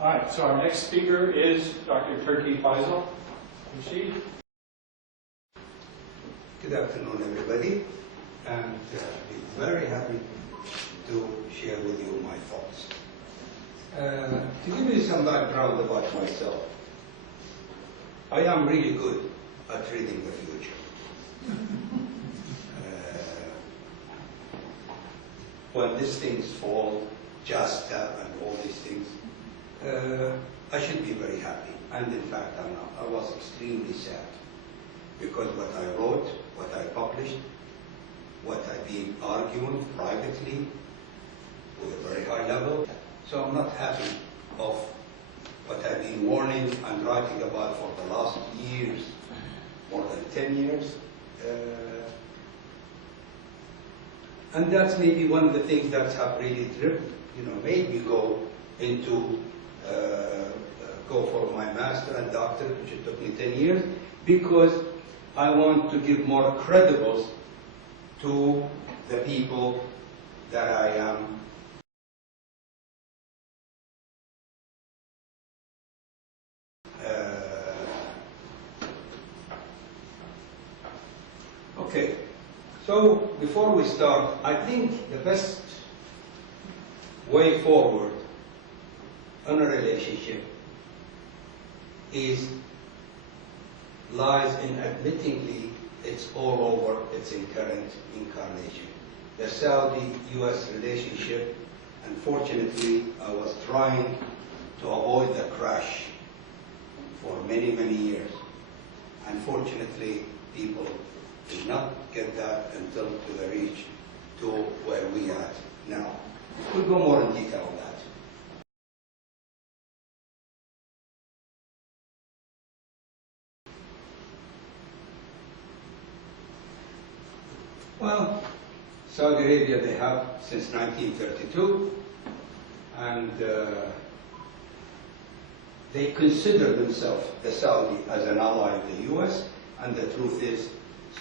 All right, so our next speaker is Dr. Turki Faisal Alrasheed. Good afternoon, everybody, and I'm very happy to share with you my thoughts. To give you some background about myself, I am really good at reading the future. When these things fall, just and all these things, I should be very happy. And in fact, I'm not. I was extremely sad because what I wrote, what I published, what I've been arguing privately with a very high level. So I'm not happy of what I've been warning and writing about for the last years, more than 10 years. And that's maybe one of the things that have really made me go into go for my master and doctorate, which it took me 10 years, because I want to give more credibles to the people that I am Okay, so before we start, I think the best way forward in a relationship lies in admittingly it's all over its current incarnation. The Saudi-US relationship, unfortunately, I was trying to avoid the crash for many, many years. Unfortunately, people did not get that until to the reach to where we are now. We'll go more in detail on that. Well, Saudi Arabia they have since 1932, and they consider themselves, the Saudi, as an ally of the US, and the truth is,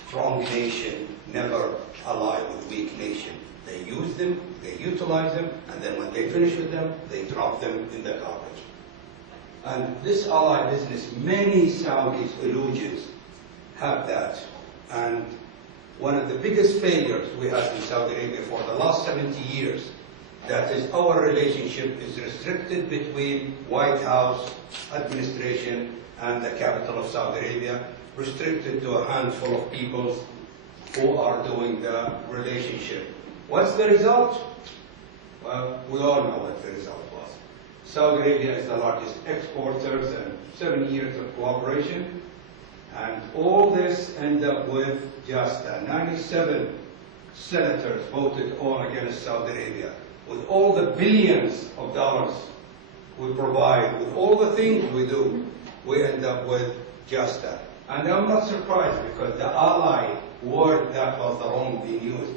strong nation never ally with weak nation. They use them, they utilize them, and then when they finish with them, they drop them in the garbage. And this ally business, many Saudis, illusions, have that. And one of the biggest failures we had in Saudi Arabia for the last 70 years, that is our relationship is restricted between White House administration and the capital of Saudi Arabia, restricted to a handful of people who are doing the relationship. What's the result? Well, we all know what the result was. Saudi Arabia is the largest exporters and 7 years of cooperation. And all this ended up with just 97 senators voted on against Saudi Arabia. With all the billions of dollars we provide, with all the things we do, we end up with just that. And I'm not surprised because the ally word that was the wrong being used.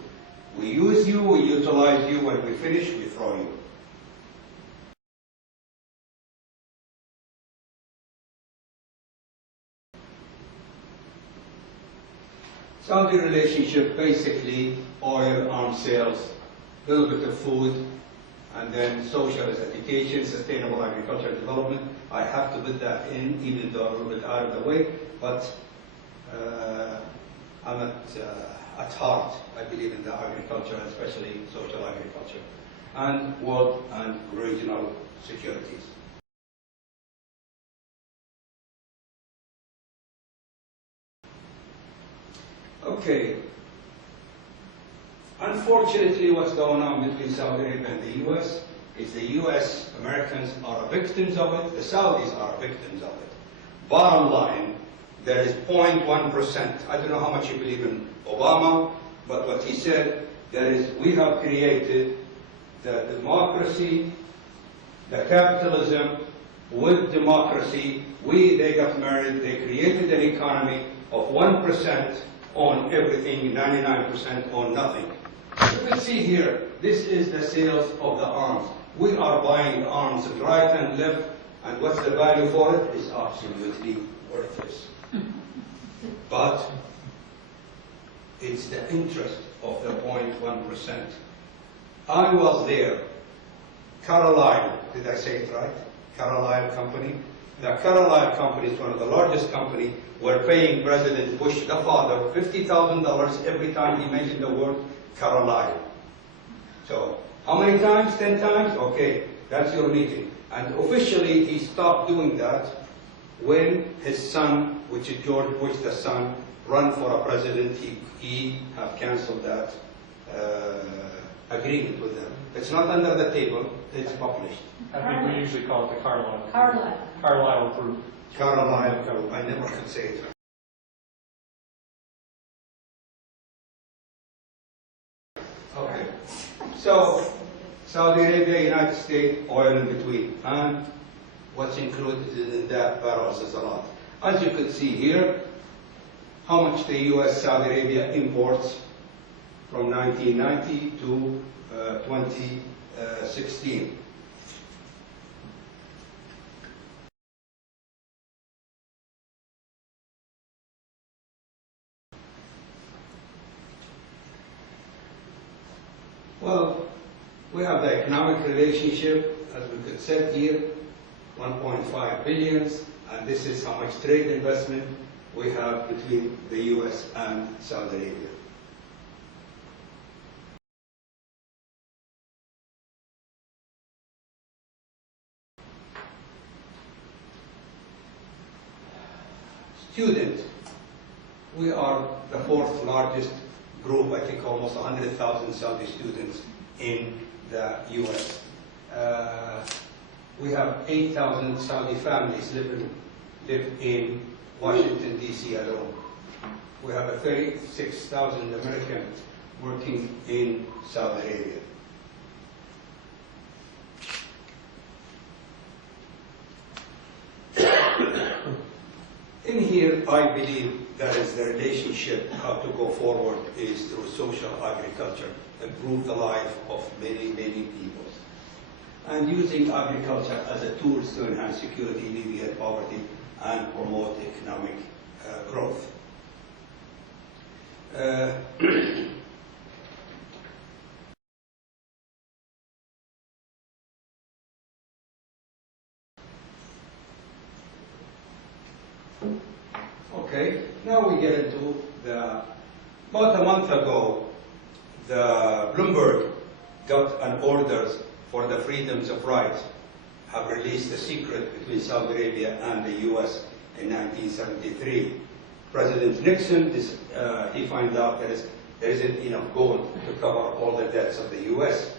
We use you, we utilize you, when we finish, we throw you. Saudi relationship, basically oil, arms sales, a little bit of food, and then socialist education, sustainable agriculture and development. I have to put that in, even though a little bit out of the way, but I'm at heart, I believe in the agriculture, especially social agriculture, and world and regional securities. Okay. Unfortunately, what's going on between Saudi Arabia and the US is the US, Americans are victims of it, the Saudis are victims of it. Bottom line, there is 0.1%. I don't know how much you believe in Obama, but what he said, there is, we have created the democracy, the capitalism with democracy. They got married, they created an economy of 1% on everything, 99% on nothing. You will see here, this is the sales of the arms. We are buying arms right and left, and what's the value for it? It's absolutely worthless. But it's the interest of the 0.1%. I was there Carlyle, did I say it right? Carlyle Company. The Carlyle Company is one of the largest companies. Were paying President Bush, the father, $50,000 every time he mentioned the word Carlyle. So, how many times? 10 times? Okay, that's your meeting. And officially, he stopped doing that when his son, which is George Bush, the son, run for a president. He have canceled that agreement with them. It's not under the table, it's published. I think we usually call it the Carlisle. Carlisle. Carlisle Group. Carlyle Group, I never could say it. Okay, so Saudi Arabia, United States, oil in between, and what's included in that barrels is a lot. As you can see here, how much the U.S. Saudi Arabia imports from 1990 to 2016. Well, we have the economic relationship, as we could said here, 1.5 billion, and this is how much trade investment we have between the U.S. and Saudi Arabia. Student, we are the fourth largest group, I think almost 100,000 Saudi students in the U.S. We have 8,000 Saudi families live in Washington, D.C. alone. We have 36,000 Americans working in Saudi Arabia. In here, I believe that is the relationship, how to go forward is through social agriculture, improve the life of many, many people. And using agriculture as a tool to enhance security, alleviate poverty, and promote economic growth. Okay, now we get into about a month ago, the Bloomberg got an orders for the freedoms of rights, have released a secret between Saudi Arabia and the U.S. in 1973. President Nixon, he found out there isn't enough gold to cover all the debts of the U.S.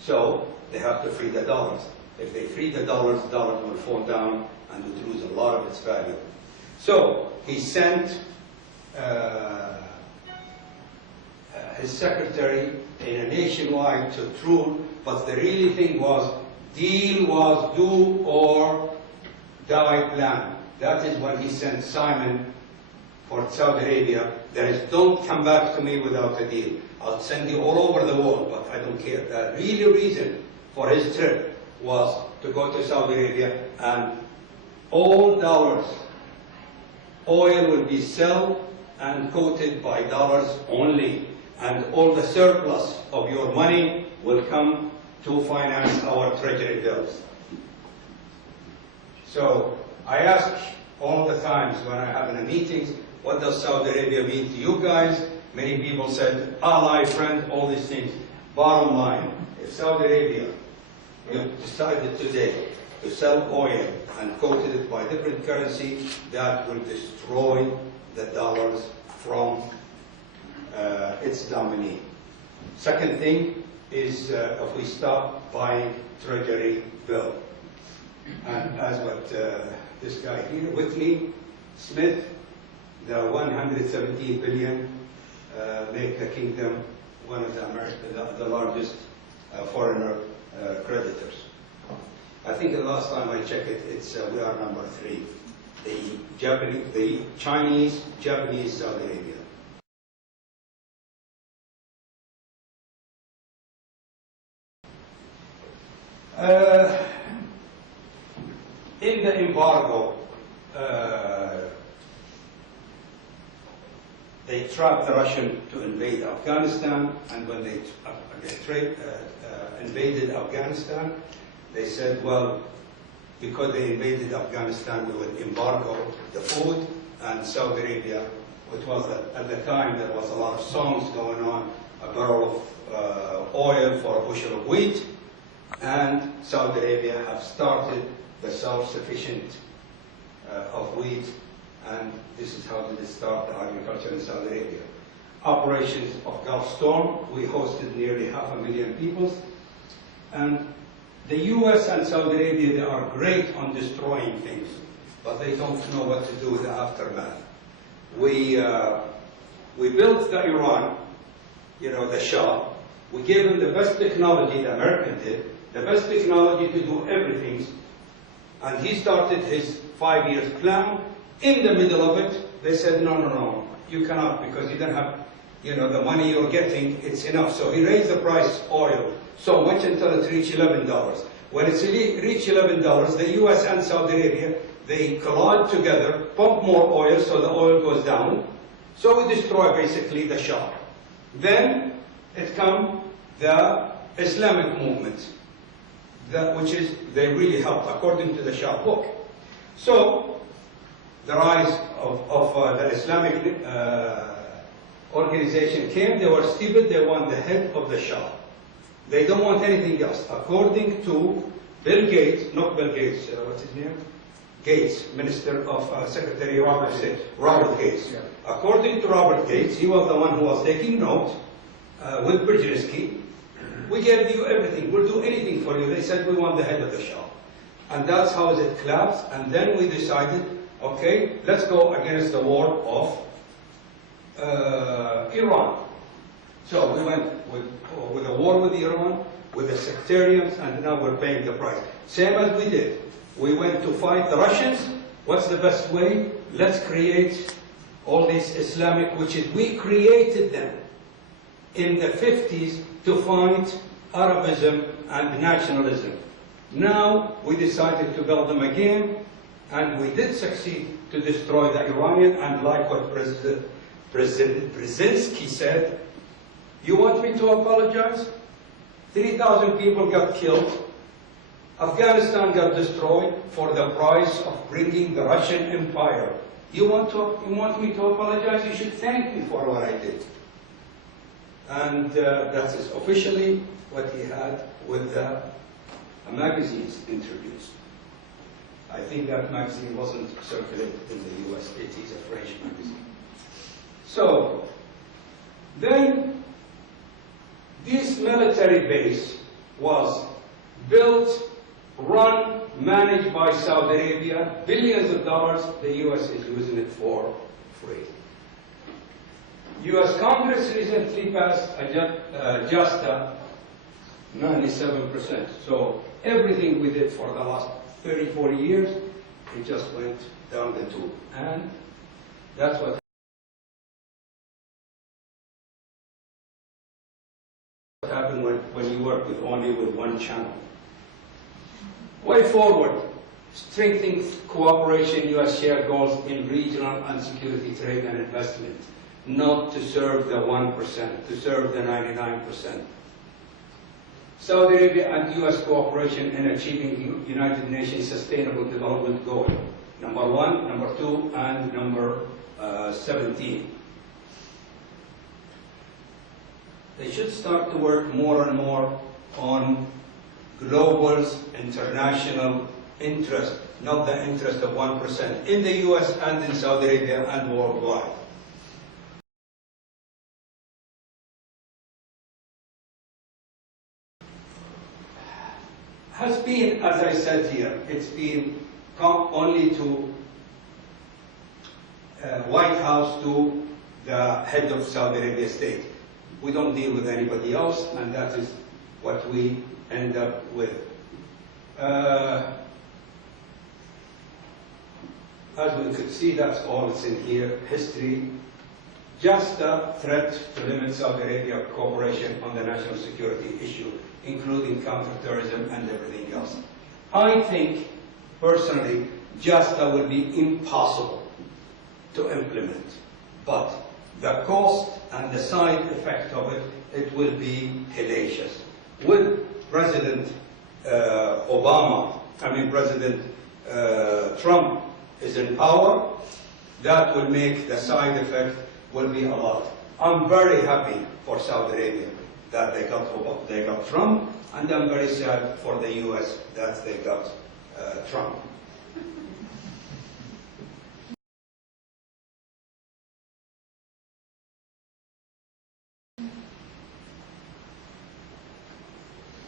So they have to free the dollars. If they free the dollars will fall down and would lose a lot of its value. So he sent his secretary in a nationwide to rule, but the really thing was, deal was do or die plan. That is when he sent Simon for Saudi Arabia. There is, don't come back to me without a deal. I'll send you all over the world, but I don't care. The real reason for his trip was to go to Saudi Arabia, and all dollars, oil will be sold and quoted by dollars only, and all the surplus of your money will come to finance our treasury bills. So I ask all the times when I have in the meetings, what does Saudi Arabia mean to you guys? Many people said, ally, friend, all these things. Bottom line, if Saudi Arabia decided today to sell oil and quoted it by different currency, that will destroy the dollars from its dominee. Second thing is if we stop buying treasury bill. And as what this guy here, Whitney Smith, the 117 billion make the kingdom one of the largest foreigner creditors. I think the last time I checked it, it's we are number 3. The Chinese, Japanese, Saudi Arabia. In the embargo, they trapped the Russian to invade Afghanistan, and when they invaded Afghanistan, they said, well, because they invaded Afghanistan, we would embargo the food, and Saudi Arabia, which was at the time, there was a lot of songs going on, a barrel of oil for a bushel of wheat, and Saudi Arabia have started the self-sufficient of wheat, and this is how they start the agriculture in Saudi Arabia. Operations of Gulf Storm, we hosted nearly 500,000 people, and the US and Saudi Arabia, they are great on destroying things, but they don't know what to do with the aftermath. We built the Iran, the Shah. We gave him the best technology, the American did, the best technology to do everything, and he started his 5-year plan. In the middle of it, they said, no, you cannot, because you don't have, the money you're getting, it's enough. So he raised the price of oil so much until it reached $11. When it's reached $11, the US and Saudi Arabia, they collide together, pump more oil, so the oil goes down. So we destroy basically the Shah. Then it comes the Islamic movement, which is, they really helped, according to the Shah book. So the rise of the Islamic organization came. They were stupid. They want the head of the Shah. They don't want anything else. According to Bill Gates, not Bill Gates, what's his name? Gates, Minister of Secretary of State, Robert Gates. Yeah. According to Robert Gates, he was the one who was taking note with Brzezinski. We gave you everything. We'll do anything for you. They said we want the head of the Shah. And that's how it collapsed. And then we decided, okay, let's go against the war of Iran. So we went with a war with Iran, with the sectarians, and now we're paying the price. Same as we did. We went to fight the Russians. What's the best way? Let's create all these Islamic, which is, we created them in the 50s to fight Arabism and nationalism. Now we decided to build them again, and we did succeed to destroy the Iranian, and like what President Brzezinski said, you want me to apologize? 3,000 people got killed. Afghanistan got destroyed for the price of bringing the Russian Empire. You want me to apologize? You should thank me for what I did. And that is officially what he had with the magazines introduced. I think that magazine wasn't circulated in the US. It is a French magazine. So then this military base was built, run, managed by Saudi Arabia, billions of dollars. The US is using it for free. US Congress recently passed a JASTA 97%. So everything we did for the last 30, 40 years, it just went down the tube. And that's what happened when you work only with one channel. Way forward, strengthening cooperation, US shared goals in regional and security trade and investment, not to serve the 1%, to serve the 99%. Saudi Arabia and US cooperation in achieving United Nations Sustainable Development Goal, number 1, number 2, and number 17. They should start to work more and more on global, international interest, not the interest of 1%, in the US and in Saudi Arabia and worldwide. Has been, as I said here, it's been only to White House, to the head of Saudi Arabia state. We don't deal with anybody else, and that is what we end up with. As we could see, that's all that's in here. History, just a threat to limit Saudi Arabia cooperation on the national security issue, including counterterrorism and everything else. I think, personally, JASTA will be impossible to implement. But the cost and the side effect of it, it will be hellacious. With President President Trump is in power, that will make the side effect will be a lot. I'm very happy for Saudi Arabia that they got Trump, and I'm very sad for the US that they got Trump.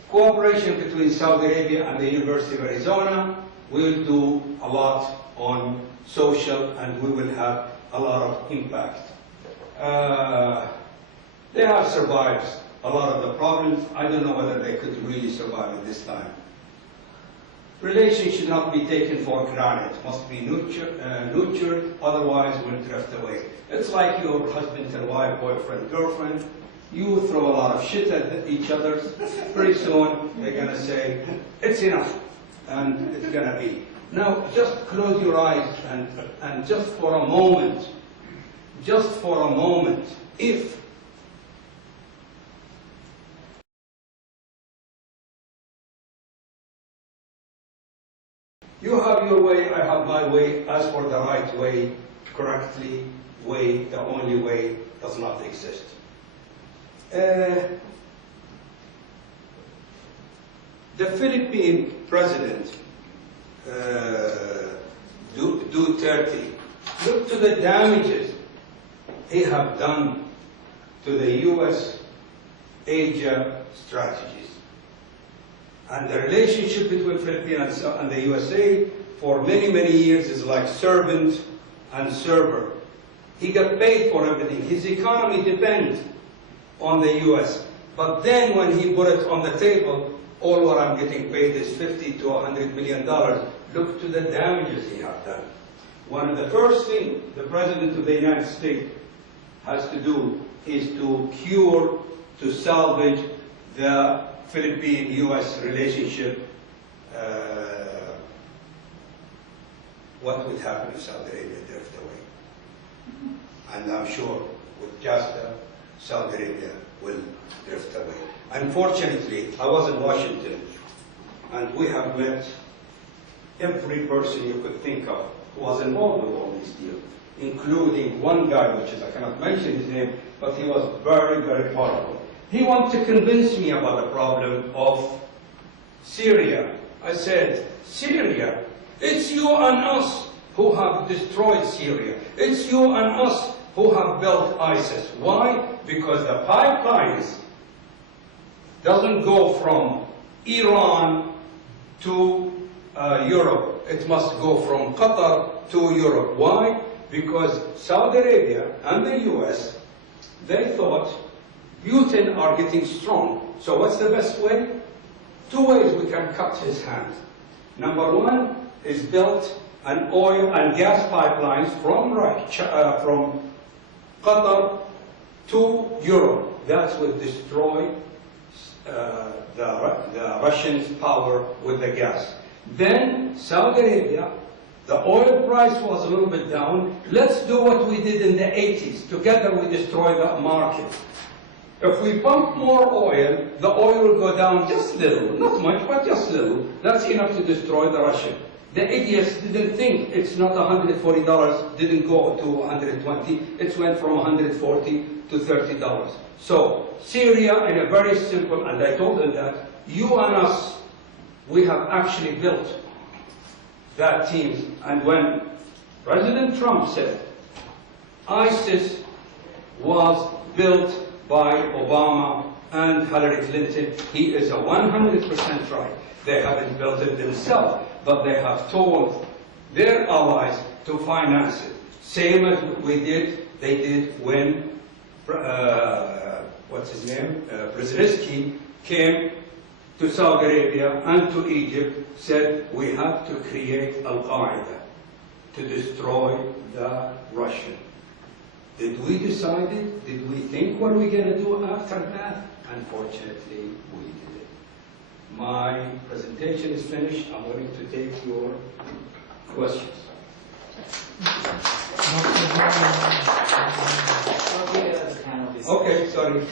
Cooperation between Saudi Arabia and the University of Arizona will do a lot on social, and we will have a lot of impact. They have survived a lot of the problems. I don't know whether they could really survive at this time. Relations should not be taken for granted. Must be nurtured, otherwise will drift away. It's like your husband and wife, boyfriend, girlfriend. You throw a lot of shit at each other. Pretty soon, they're going to say, it's enough. And it's going to be. Now, just close your eyes and just for a moment, if you have your way, I have my way, as for the right way, correctly way, the only way does not exist. The Philippine president, Duterte, look to the damages he have done to the US-Asia strategies. And the relationship between Philippines and the USA for many, many years is like servant and server. He got paid for everything. His economy depends on the US. But then when he put it on the table, all what I'm getting paid is $50 to $100 million. Look to the damages he has done. One of the first things the President of the United States has to do is to cure, to salvage the Philippine-US relationship. What would happen if Saudi Arabia drift away? And I'm sure with just Saudi Arabia will drift away. Unfortunately, I was in Washington, and we have met every person you could think of who was involved with all these deals, including one guy, which is, I cannot mention his name, but he was very, very powerful. He wanted to convince me about the problem of Syria. I said, Syria, it's you and us who have destroyed Syria. It's you and us who have built ISIS. Why? Because the pipelines doesn't go from Iran to Europe. It must go from Qatar to Europe. Why? Because Saudi Arabia and the US, they thought Putin are getting strong. So what's the best way? Two ways we can cut his hand. Number one is built an oil and gas pipelines from Qatar to Europe. That will destroy the Russians' power with the gas. Then Saudi Arabia, the oil price was a little bit down. Let's do what we did in the 80s. Together we destroy the market. If we pump more oil, the oil will go down just a little. Not much, but just a little. That's enough to destroy the Russian. The idiots didn't think it's not $140, didn't go to 120. It went from 140 to $30. So Syria, in a very simple, and I told them that, you and us, we have actually built that team. And when President Trump said ISIS was built by Obama and Hillary Clinton, he is 100% right. They haven't built it themselves, but they have told their allies to finance it. Same as they did when, what's his name, Brzezinski came to Saudi Arabia and to Egypt, said we have to create Al-Qaeda to destroy the Russian. Did we decide it? Did we think what we're going to do after that? Unfortunately, we did it. My presentation is finished. I'm willing to take your questions. Okay, sorry.